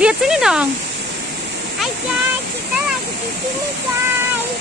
Lihat sini dong. Hai guys, kita lagi di sini guys.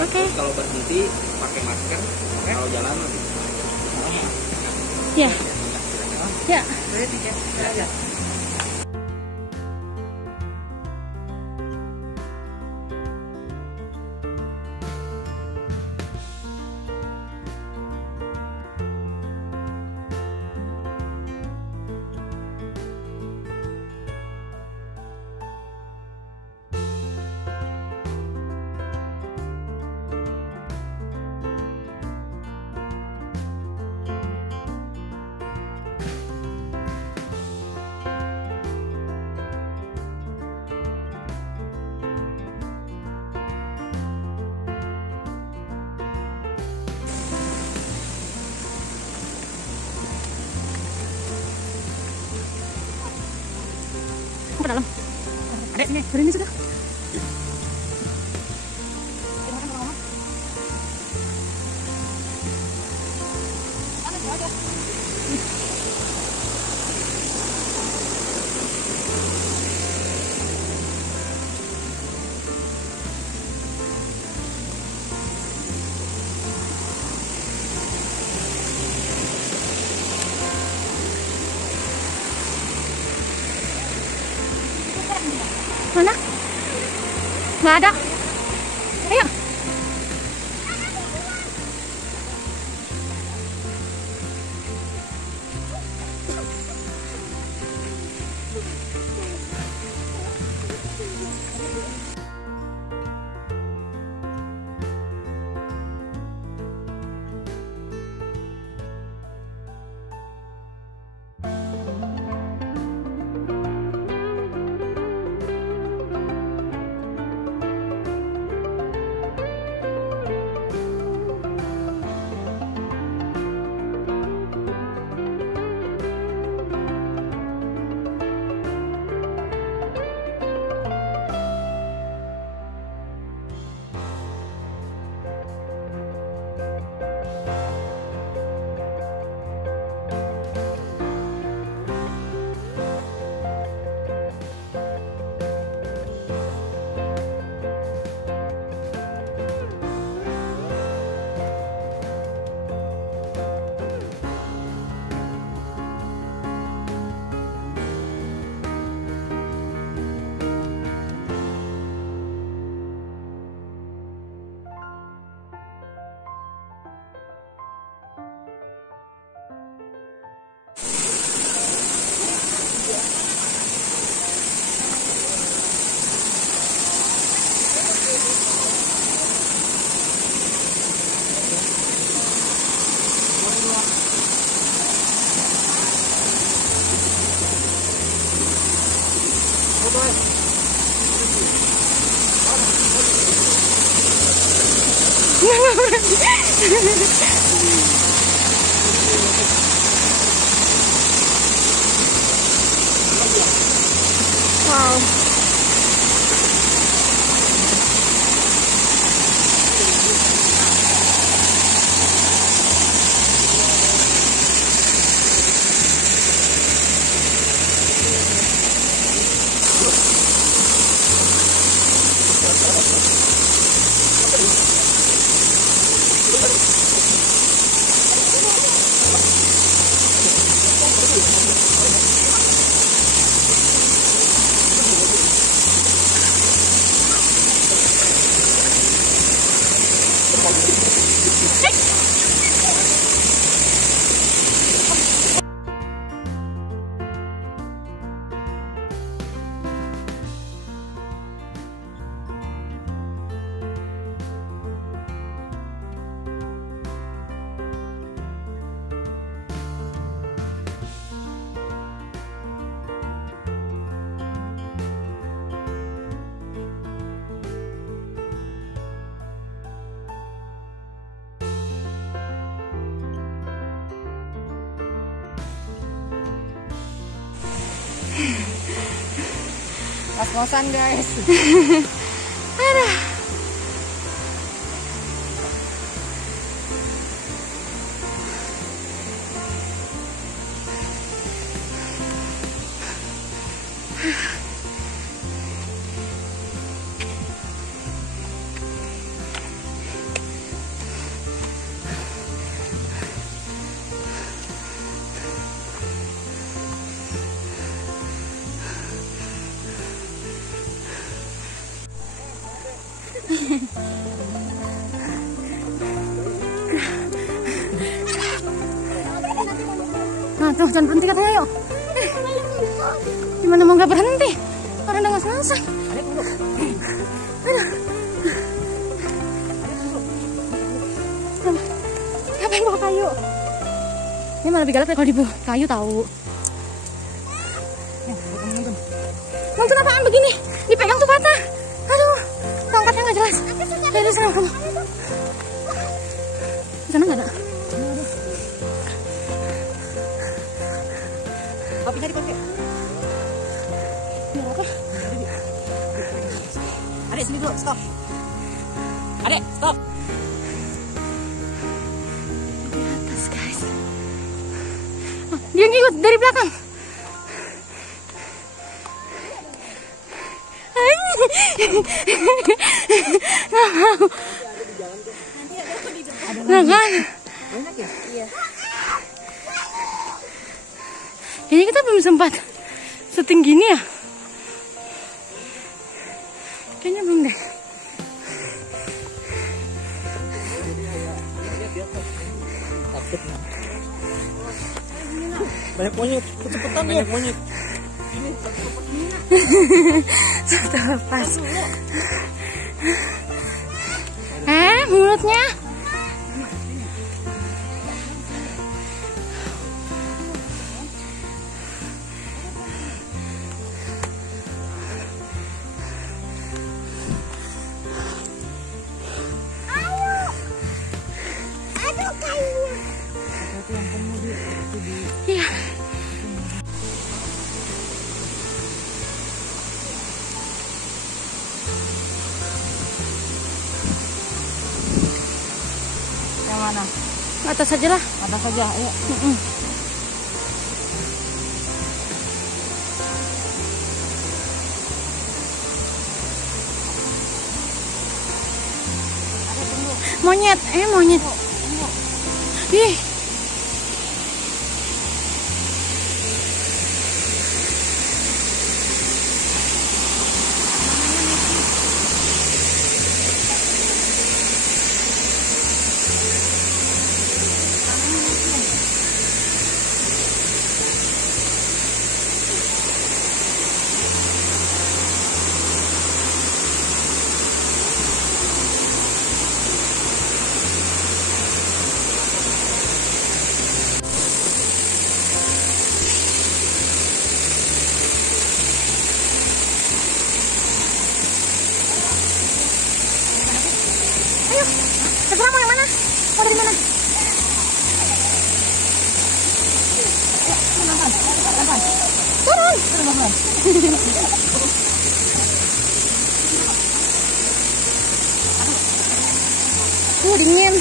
Oke. Kalau berhenti pakai masker, kalau jalan Ya. Ya. Ke dalam. Adek sini, dari ini sudah. Mana? Nggak ada. Ayo. Wow. Pas-pasan guys. Aduh. Nah tuh jangan berhenti katanya yuk. Gimana mau nggak berhenti? Orang udah nggak selesai. Aduh. Ngapain bawa kayu? Ini malah lebih galak kalau di kayu tahu. Nonton apaan begini? Dipegang tuh patah. Aduh, tongkatnya nggak jelas. Dari sana kamu. Di sana nggak ada. Kopinya dipakai. Biar apa? Adek sini dulu, stop. Adek, stop. Di atas guys. Oh, dia ngikut dari belakang. Nggak mau. Nah kan? Banyak ya? Iya. Kayaknya kita belum sempat syuting gini ya. Kayaknya belum deh. Banyak monyet, kecepatan banyak monyet. Satu lepas. Mulutnya. Aduh kayunya. Iya. Yang mana? Atas saja lah. Atas saja, ayo. Monyet, monyet. Ih. Ayo, terserah mau yang mana? Mau dari mana? Turun. Dingin.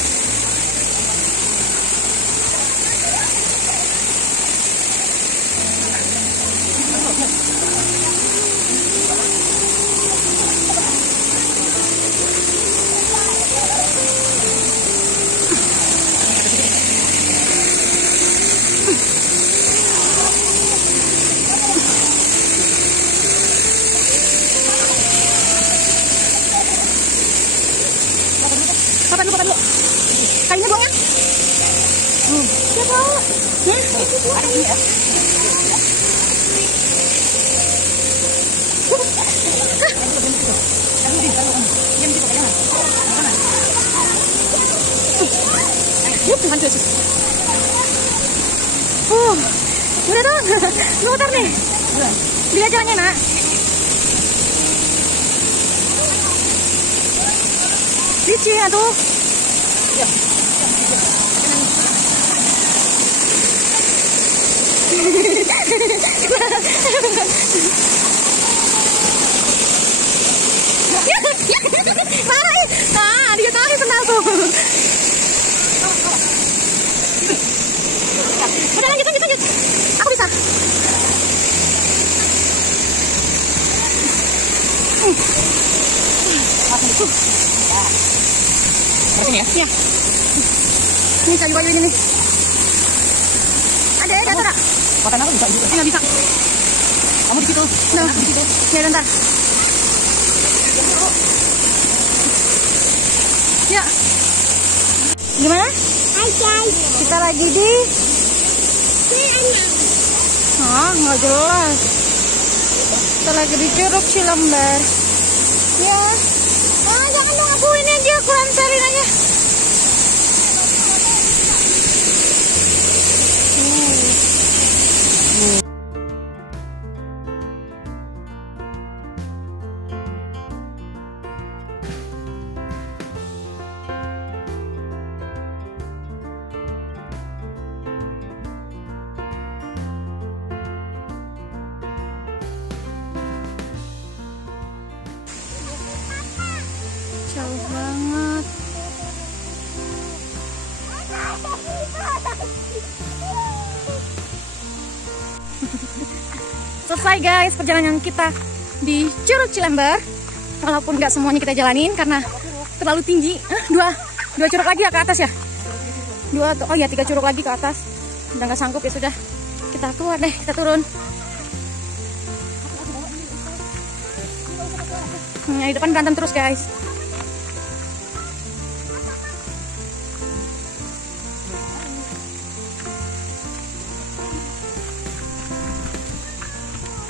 Kapan dulu? Kayunya buang ya? Ya bawa. Ada ini ya? Udah dong. Lu muter nih. Lihat jalannya nak. Licin atuh. Ya. Udah lanjut. Aku bisa. Terus ini ya? Iya. Ini kayu ini nih. Ada jatuh tak? Makan apa bisa juga? Nggak bisa. Kamu di situ. No. Di situ. Ya bentar. Ya. Gimana? Hai guys. Kita lagi di... nggak jelas. Kita lagi di Curug Cilember. Ya. Jangan dong, aku ini aja, aku lancarin aja. Jauh banget. Selesai guys perjalanan kita di Curug Cilember. Walaupun nggak semuanya kita jalanin karena terlalu tinggi. Dua curug lagi ya ke atas ya. Tiga curug lagi ke atas. Udah nggak sanggup ya sudah. Kita keluar deh, kita turun. Di depan berantem terus guys.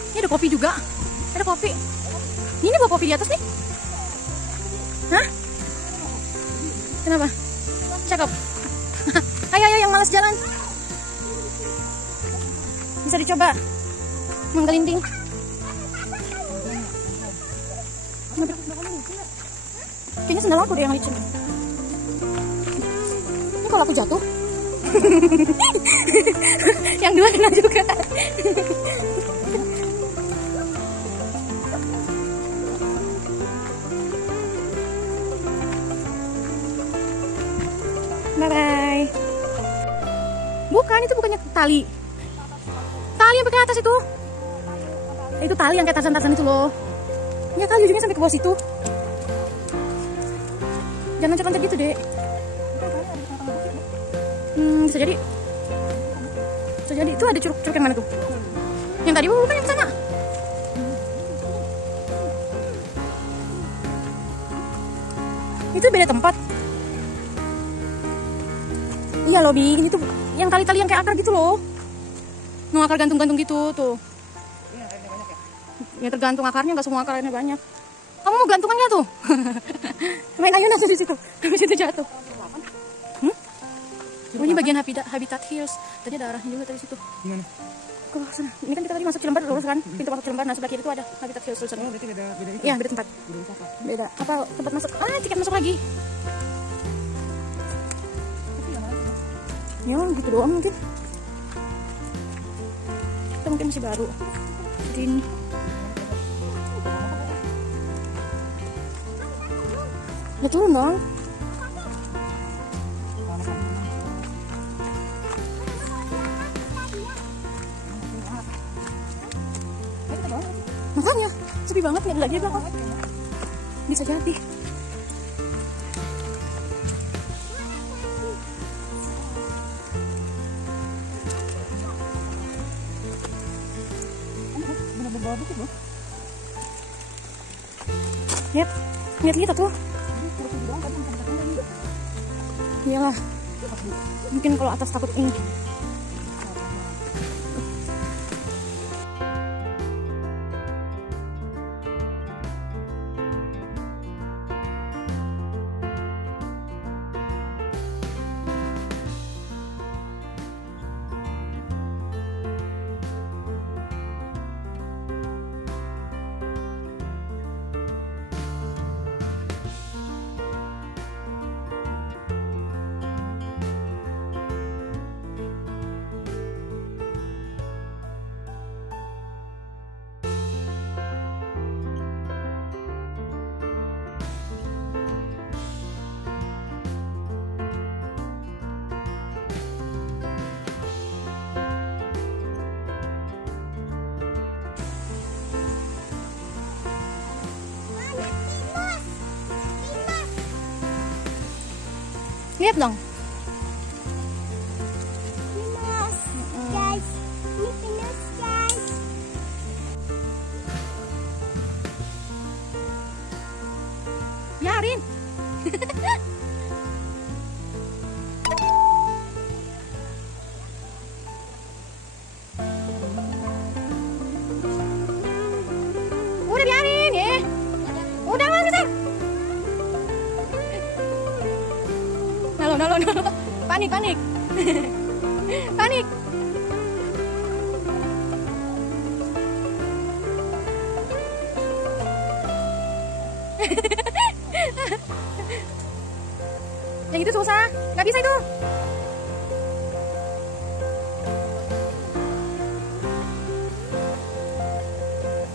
Ini ada kopi juga. Ada kopi. Ini bawa kopi di atas nih. Hah? Kenapa? Cakep. Ayo yang malas jalan. Bisa dicoba. Menggelinding. Kayaknya sendal aku deh yang licin. Ini kalau aku jatuh. Yang dua kena juga. Bye-bye. Bukan, itu bukannya tali. Tali yang pakai atas itu. Itu tali yang kayak Tarzan itu loh. Ya kali ujungnya sampai ke bawah situ. Jangan loncat-loncat gitu, Dek. Bisa jadi. Itu ada curug yang mana tuh? Yang tadi bukan yang sana. Itu beda tempat. Iya loh, Bi. Ini tuh yang tali-tali yang kayak akar gitu loh. Akar gantung-gantung gitu tuh. Ya tergantung akarnya, nggak semua akarnya banyak. Kamu mau gantungan nggak tuh? Main ayunan di situ. Habis itu jatuh. Oh, ini bagian Habitat Hills. Tadi ada arahnya juga dari situ. Gimana? Ke sana. Ini kan kita tadi masuk Cilember lurus kan? Pintu masuk Cilember. Nah, sebelah kiri itu ada Habitat Hills. Oh, berarti beda itu. Iya, beda tempat. Beda. Apa tempat masuk? Tiket masuk lagi. Ya, gitu doang mungkin. Kita mungkin masih baru. Jadi ini. Ya turun dong. Makanya sepi banget nih lagi belakang. Bisa jadi. Bener-bener bukit loh. Lihat tuh. Iyalah. Mungkin kalau atas takut ini. Lihat dong. Panas, guys. Ini panas, guys. Biarin. Udah biarin ya. Udah mas kita. Nalo. Panik. Panik. Yang itu susah, nggak bisa itu.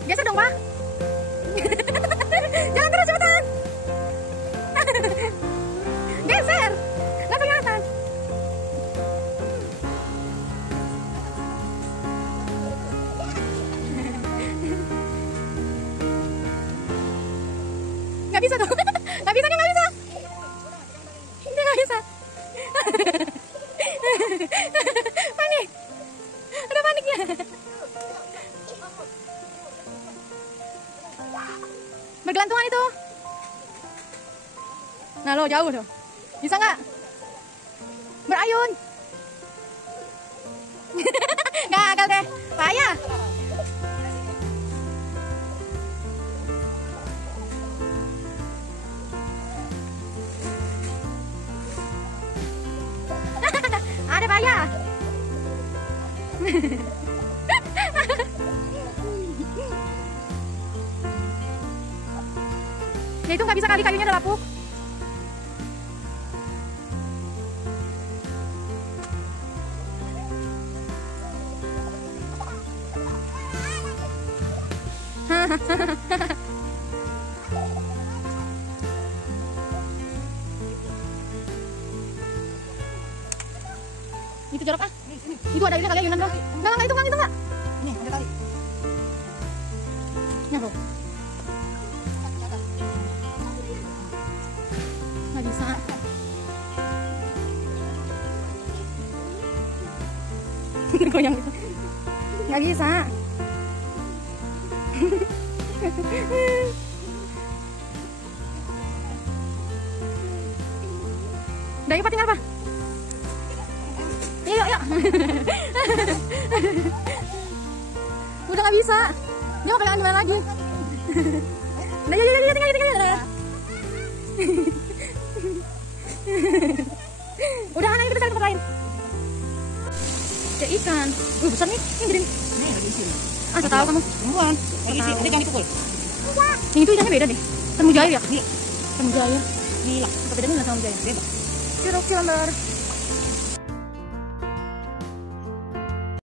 Geser dong, Pak. Jangan terus cepetan. Geser, nggak kelihatan. Nggak bisa tuh, nggak bisa. Dia nggak bisa. Panik, ada paniknya. Bergelantungan itu. Nah lo jauh tuh. Bisa nggak? Berayun. Gagal deh. Payah. Ada payah. Ya itu nggak bisa kali, kayunya udah lapuk. Itu jorok ah. Itu ada ini kali ayunan tuh. Enggak itu enggak. Ini ada tali. Nah, loh. Nggak bisa. Goyang gitu. Nggak bisa. Udah yuk, tinggal apa? Yuk. Udah nggak bisa. Dia mau pegangan gimana lagi? Udah tinggal. Udah anak kita cari tempat lain. Ya ikan. Besar nih. Ini gede nih. Ini lagi isi. Ah, saya tahu kamu. Perempuan. Lagi isi. Ada yang dipukul. Yang itu ikannya beda deh. Temu jair ya? Iya. Temu jair. Gila. Apa bedanya nggak sama jair? Beda. Curug Cilember.